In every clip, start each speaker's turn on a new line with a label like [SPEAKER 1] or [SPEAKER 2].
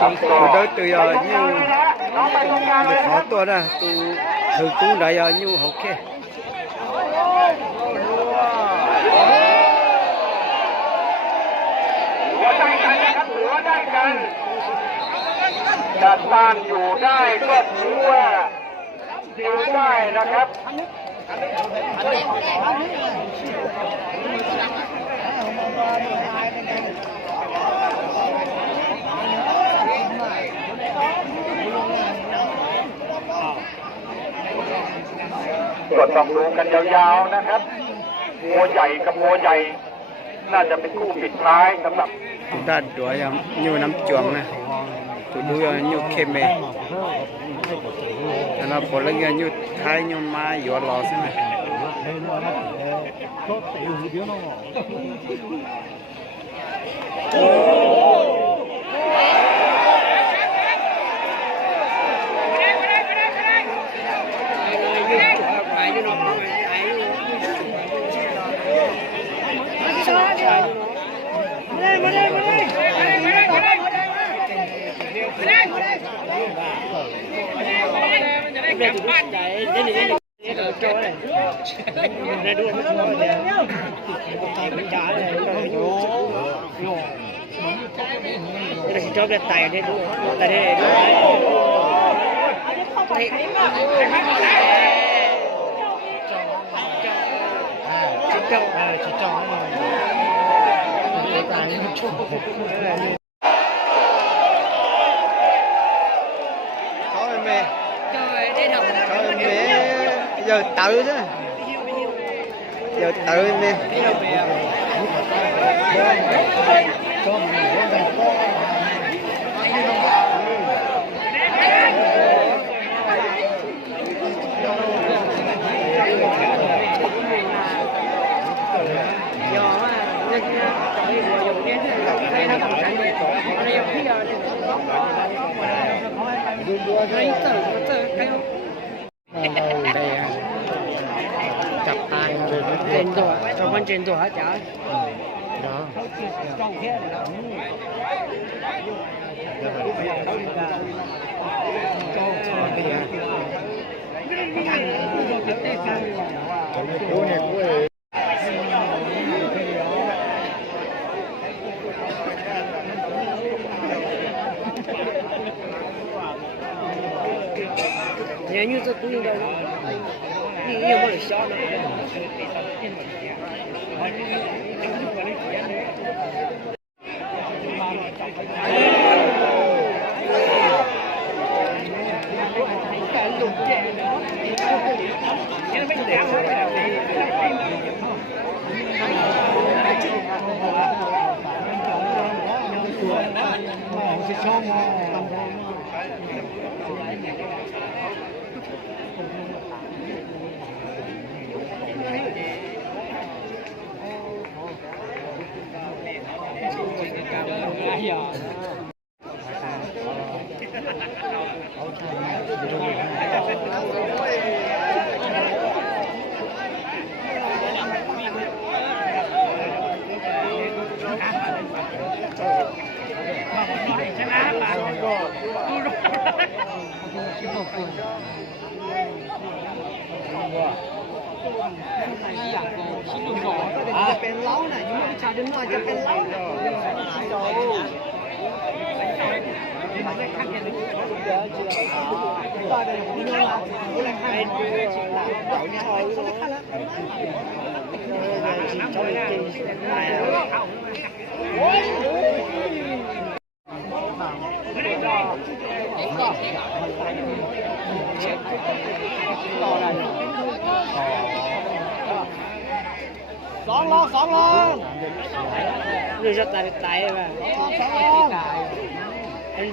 [SPEAKER 1] ครับก็
[SPEAKER 2] tôi tới từ giờ
[SPEAKER 1] ไปทำงาน
[SPEAKER 2] như
[SPEAKER 1] เลยนะน้องไปทำงานเลย
[SPEAKER 2] được
[SPEAKER 1] นะ
[SPEAKER 2] khó tôi đó tôi thử cũng đại giờ như ok
[SPEAKER 1] หัวใจกันนะครับหัวใจกันจะต้านอยู่ได้ก็ถือว่าอยู่ได้นะครับก็ต้องดูกันยาวๆนะครับมัวใหญ่กับมัวให ได้ดูใหญ่เนี่ด้ดูได้ดูโจ้เลยได้ดูได้ดูเลยตายเป็
[SPEAKER 2] นจ้าเลยโย่โย่ได้โจ้ได้ตายได้ดูตายได้
[SPEAKER 3] ดูเจ้าเจ้า
[SPEAKER 2] เจ้า
[SPEAKER 3] เจ้า
[SPEAKER 2] ตาย giờ tự chứ. Giờ tự đi. Hãy subscribe
[SPEAKER 3] cho kênh Ghiền Mì Gõ Để không bỏ lỡ những video hấp dẫn
[SPEAKER 2] đây chập tay rồi nó
[SPEAKER 3] Trên đồ, trong con trên đồ hết chả.
[SPEAKER 2] đó
[SPEAKER 3] Nếu như tôi cũng như vậy 年女子都应该你你不能想的。đúng rồi cho cái lấy Hãy subscribe cho kênh Ghiền Mì Gõ Để không bỏ lỡ những video hấp dẫn สองรองสองรองนี่จะตายตายมาสองรองตายมัน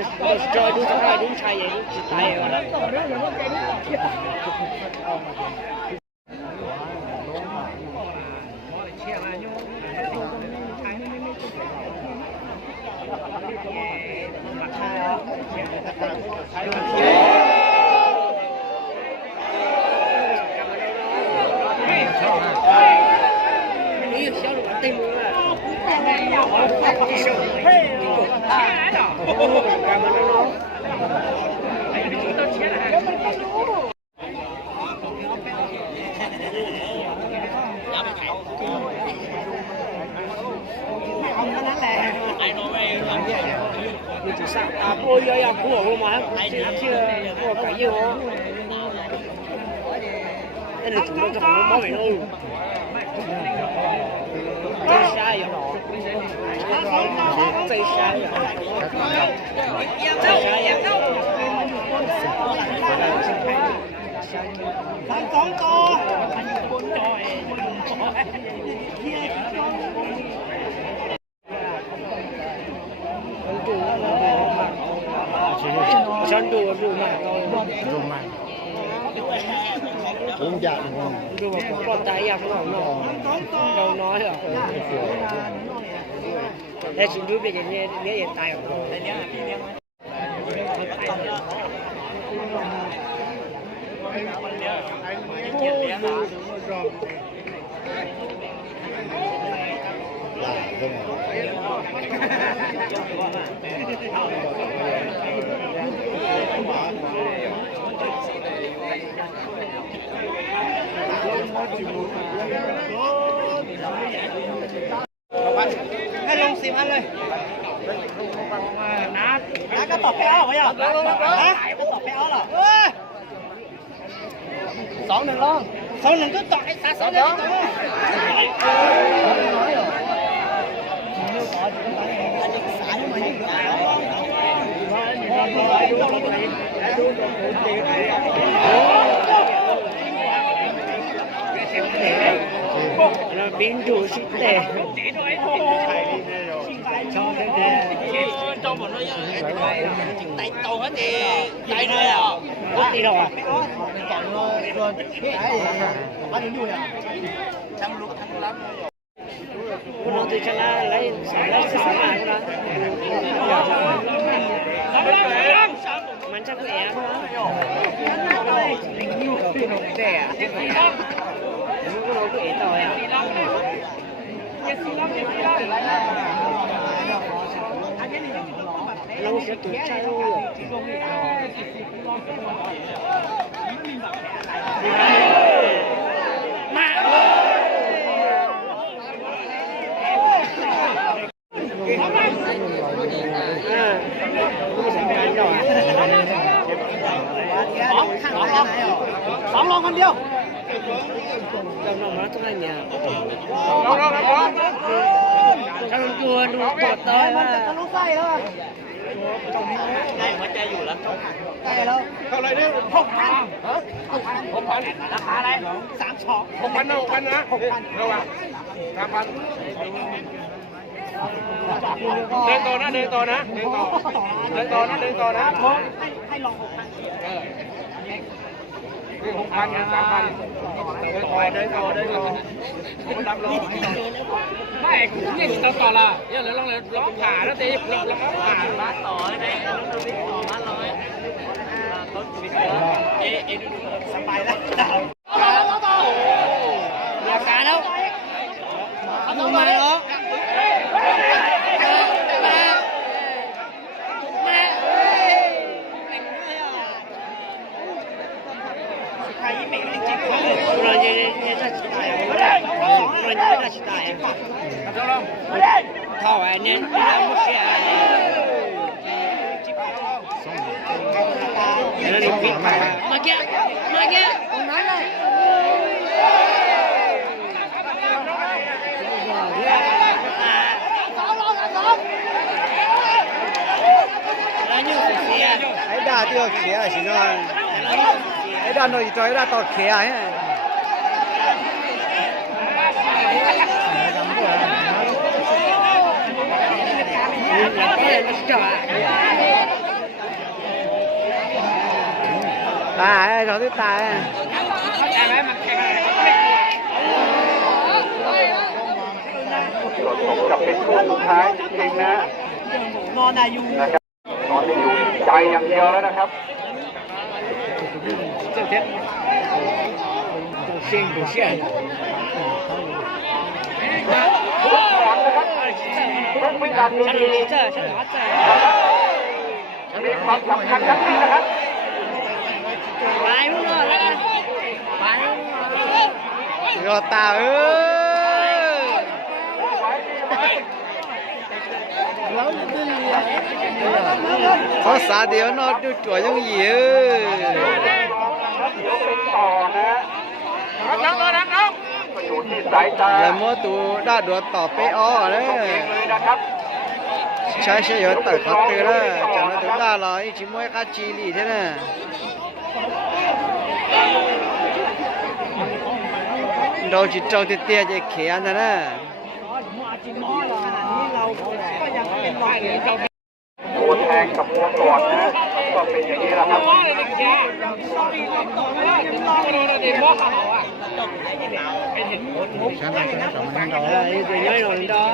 [SPEAKER 3] จอยดูสภาพดูชาย
[SPEAKER 2] ใหญ่ดูตายมา 啊，不过要
[SPEAKER 3] 要过我嘛，这这过感谢我。那你怎么怎么没有？这下也老。 น้องเราน้อยอะแต่สิ่งที่เป็นอย่างนี้เนี่ยยังตายอะแต่เนี้ยพี่เ那成都别就
[SPEAKER 2] 两两也大哟，来
[SPEAKER 3] 两啊，来两啊。 ห้ลงสิบอันเลยนะนะก็ตอบไปเอาไว้อะนะก็ตอบไปเอาหรอสองหนึ่งลงสองหนึ่งก็ต่อไอ้สาสองหนึ่งต่อบินดูสิเตะชอบเตะ
[SPEAKER 4] tại tàu thì tại nơi à
[SPEAKER 3] có đi
[SPEAKER 2] đâu à còn rồi cái ăn vui à
[SPEAKER 4] thằng lúc thằng lắm
[SPEAKER 3] Hãy subscribe cho kênh Ghiền Mì Gõ Để không bỏ lỡ những video hấp dẫn อยสามมาใช่ไหมมันจะเอ๋นะคุณน้องเตะอะคุณน้องเอ๋ต่ออะเราเสียตัวใจมาอ่าผู้สอย
[SPEAKER 4] สองสองสองลงคนเดียว
[SPEAKER 3] เราลงมาตรงไหนเนี่ย
[SPEAKER 1] น้องๆนะครับ
[SPEAKER 3] ถ้าลงตัวดูตอต้อยว่า
[SPEAKER 4] ลูกไส้แล้ว ได้หัวใจอยู่แล้ว
[SPEAKER 1] เท่าไหรเนี่ยหกพันฮะหกพันหกพัน
[SPEAKER 4] ราคาอะไรสามสอง
[SPEAKER 1] หกพันนะหกพันนะหกพันระวังสามพันเดินต่อนะเดินต่อนะเดินต่อเดินต่อนะเดินต่อนะ
[SPEAKER 4] ให้ให้ลองหกพัน
[SPEAKER 1] นี่หกพันนะสามพันเดินต่อเดินต่อเดินต่อผมดำรอ
[SPEAKER 4] ไม่นี่ต่อต่อละเดี๋ยวเราลอง này cũng nhìn tao tỏ là giờ lấy long lấy ló phà nó thì ló ló phà bát tỏ này nó nó biết tỏ bát lói tốt biết nữa ê ê sắp bay đấy đâu là cá đâu không mà đó
[SPEAKER 3] Hãy subscribe cho kênh Ghiền Mì Gõ Để không bỏ lỡ những video hấp dẫn thảo anh em làm một cái anh em mà kia mà kia ông nói này ấy đã tiêu khía là chỉ nói ấy đã nói cho ấy đã khía ấy. นั้นเลย
[SPEAKER 2] ไอ้ด้าที่เขาเขียนสิเข้าหน่อยจอยด้าต่อเขียนฮะตายเขาที่ตาย
[SPEAKER 1] ผมกับเป็นคู่สุดท้ายจริงนะ
[SPEAKER 3] นอนอายุ
[SPEAKER 1] นะครับนอนไม่อยู่ใจอย่างเดียวแล้วนะครับ
[SPEAKER 3] เชียงกูเชียง
[SPEAKER 1] ทุกคนนะนะครับ ทุกวินาที
[SPEAKER 3] ฉัน
[SPEAKER 1] มี
[SPEAKER 3] รู้เจอฉันรู้เจอ
[SPEAKER 1] มีความสำคัญทั้งสิ้นนะครับ
[SPEAKER 3] ไปลูกเลยแล้วไปลูกเลย
[SPEAKER 2] รอตาเอ้ย
[SPEAKER 1] ไว้ดีไว้
[SPEAKER 2] ขอสาเดียวนอดูตัวยังเหยีย
[SPEAKER 1] เดี๋ยวเป็นต่อนะนักนักนักก็ อยู่ที่สายตา
[SPEAKER 2] แล้วมัวตูด้าดัวต่อไปอ้อเลย
[SPEAKER 1] เองเลยนะครับ
[SPEAKER 2] ใช้ใช้ยอดตัดเขาตือแล้วจากนั้นถึงด้าเราอีชิมวยคาจีรีเท่านั้นเราจิตเจ้าเตี้ยๆจะเขียนนะนะ
[SPEAKER 1] ตัวแทงกับตัวก่อนนะก็เป็นอย่างนี้แหละครับ
[SPEAKER 4] ยแกต่อไม่ได้จะต่อไม่ได้เดี๋ยวว่าเขาอ่ะเป็นเห็นผลมุก
[SPEAKER 3] เออนี่ตัวน้อยหน่อยดอ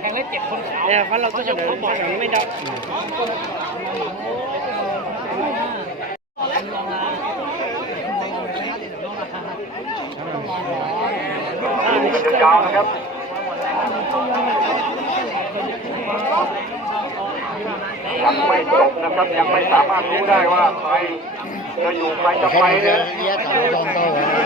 [SPEAKER 4] แข่งได้เจ็บคนขาว
[SPEAKER 3] เนี่ยเขาเราก็จะเขาบอกอย่างนี้ไม่ดอ
[SPEAKER 1] ดูกันยาวนะครับ ยังไม่จบนะครับ ยังไม่สามารถรู้ได้ว่าใครจะอยู่ใครจะไปนะ
[SPEAKER 2] ตอนเราจิตต้นเลย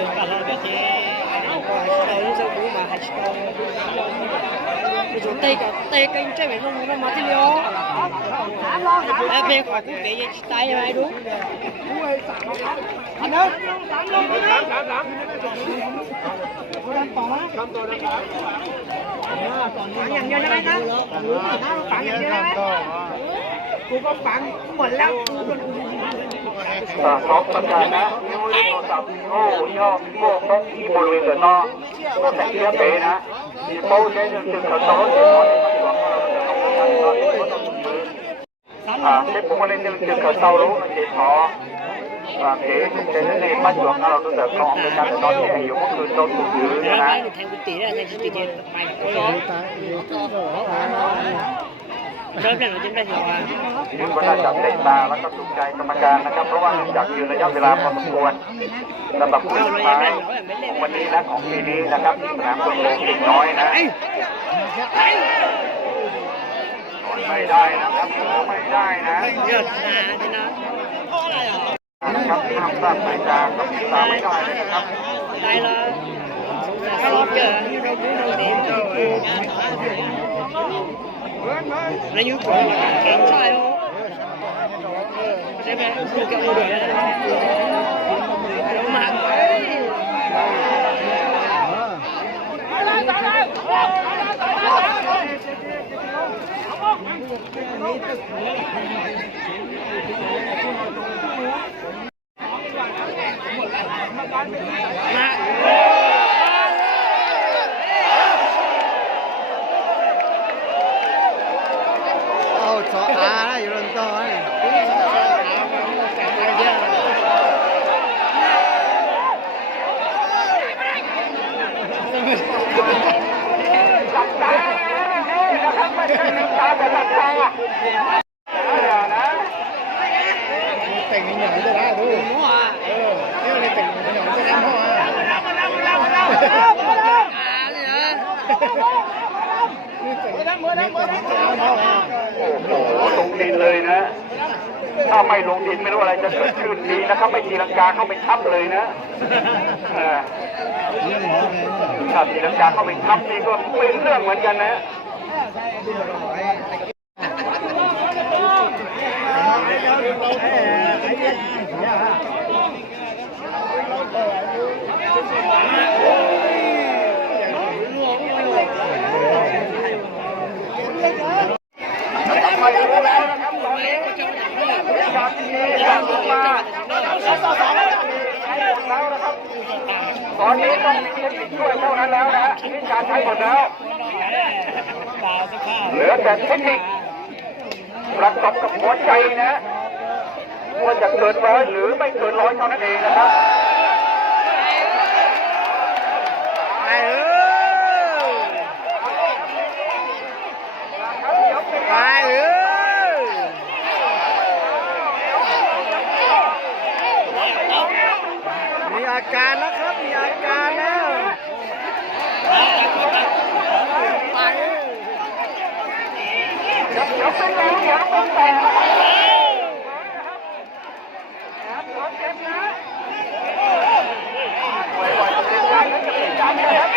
[SPEAKER 3] từ cả là cái gì đầu như dân cũ mà hạch to bây giờ tây cả tây kênh trái về luôn nó mà thì lió à về khỏi cũng về vậy tay ai đúng anh ơi đang bỏ bạn nhận vô đây đó bạn nhận vô đây cô có bạn cũng mình lắm cô สอง
[SPEAKER 1] ประการนะนิ้วโทรศัพท์โอ้ย่อโก้พกที่บริเวณเหนือนอกก็ใส่เสื้อเป๋นะมีโป้ใช้จึงกระโดดอ่าเชฟผมเล่นจึงกระโดดรู้มันเจ็บคอความเก๋เช่นในปัจจุบันเราต้องเติบโตในการตอนที่อายุก็คือต้นทุนยื
[SPEAKER 3] น
[SPEAKER 1] นะ
[SPEAKER 3] ไปแทงกุฏิแล้วแทงกุฏิไปก็ร้องเริ่มแล้วเราจะได้เหรอวะ
[SPEAKER 1] ยืนก็น่าจับเตะตาแล้วก็ถูกใจกรรมการนะครับ เพราะว่าจากยืนระยะเวลาพอสมควรสำหรับคู่
[SPEAKER 3] เรา
[SPEAKER 1] สุด
[SPEAKER 3] เรายัง
[SPEAKER 1] ท้าย
[SPEAKER 3] ไม่เราไม่เล่น
[SPEAKER 1] วันนี้และของปีนี้นะครับที่สนามคนโลกิน้อยนะไม่ได้นะครับไม่ได้นะ
[SPEAKER 3] เยอะนาทีนะ
[SPEAKER 1] นะครับห้ามพลาดสายตากับตาไม่ได้นะครับ
[SPEAKER 3] ได้แล้วเราเจอเราดูเราเด็
[SPEAKER 2] nó như của là kén sai không xem này đủ kẹo một đuổi
[SPEAKER 1] đâu mà Hãy subscribe cho kênh Ghiền Mì Gõ Để không bỏ lỡ những video hấp dẫn แต่จับตาอย่านะ
[SPEAKER 2] แต่งหนังจะได้ดู
[SPEAKER 3] หัว
[SPEAKER 2] เออเที่ยวในแต่งหนังจะได้พ่อ
[SPEAKER 3] อ่าเนี่ย
[SPEAKER 1] โอ้โหลงดินเลยนะ ถ้าไม่ลงดินไม่รู้อะไรจะเกิดขึ้นดีนะครับไม่ตีลังกาเข้าไปทับเลยนะเออถ้าตีลังกาเข้าไปทับนี่ก็เป็นเรื่องเหมือนกันนะ Yeah. เทคนิคประกอบกับหัวใจนะว่าจะเกินร้อยหรือไม่เกินร้อยเท่านั้นเองนะครับ
[SPEAKER 2] ไปเออไปเออมีอาการนะครับ มีอาการแล้ว ไปเออ
[SPEAKER 1] เดี๋ยวเดี๋ยวเป็ นแล้วเดี๋ยวต้องแต่งนะครับเจ็บนะไม่ไหวจะเป็นใจจะเป็นใจนะครับ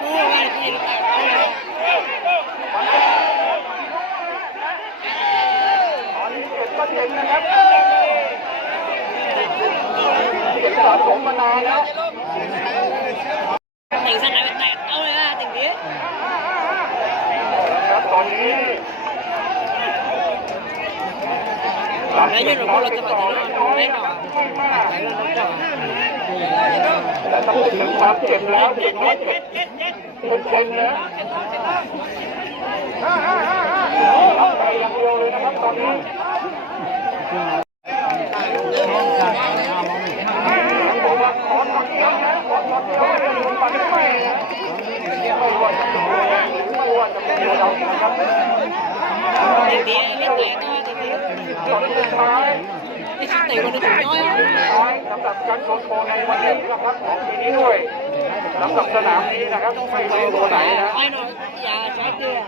[SPEAKER 3] กูไอ้ที่
[SPEAKER 1] ตอนนี้เจ็บก็เจ็บนะครับเจ็บสะสมมานานแล้ว
[SPEAKER 3] ติ่งสนามแตกเอาเลยนะติ่งนี้
[SPEAKER 1] ครับตอนนี้
[SPEAKER 3] แล้ว ยืนหลบเราจะมาถึงได้หรอ
[SPEAKER 1] แต่ต้องพูดถึงความเจ็บแล้วเจ็บน้อยเจ็บเป็นเจ็บนะรับไปอย่างเดียวเลยนะครับตอนนี้บอกว่าขอตัดเดียวนะขอตัดเดียว ไม่ถึงปันไม่นะไม่ว่าจะเป็นไม่ว่าจะเป็นเรานะครับ
[SPEAKER 3] ติ่งนี้ไม่แตกตัวติ่งนี้
[SPEAKER 1] ตอนนี้สุดท้าย
[SPEAKER 3] ไม่ใช่ติ่งมันถึงน้อย
[SPEAKER 1] ท้ายสำหรับการโชว์โชว์ในวันนี้นะครับของปีนี้ด้วยสำหรับสนามนี้นะครับไม่รู้ตัวไหนนะ
[SPEAKER 3] ไอ้หน่อยอย่าช้าเตี้ย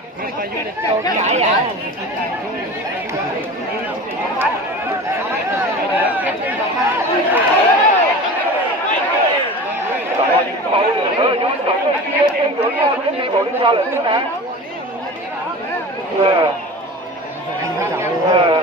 [SPEAKER 3] อย่าอย่า
[SPEAKER 1] ờ chúng tôi yêu em của nhau những gì của chúng ta là thế nào thì có kia đâu cắt tỏ lời có tốt của những người đó rồi chẳng đâu hả à à àพี่เลี้ยงออ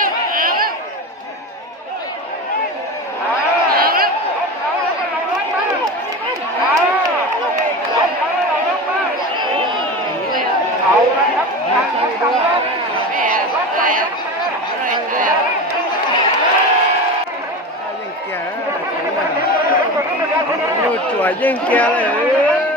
[SPEAKER 2] ยิ่งแก่ยิ่งเกียร์เลยเออ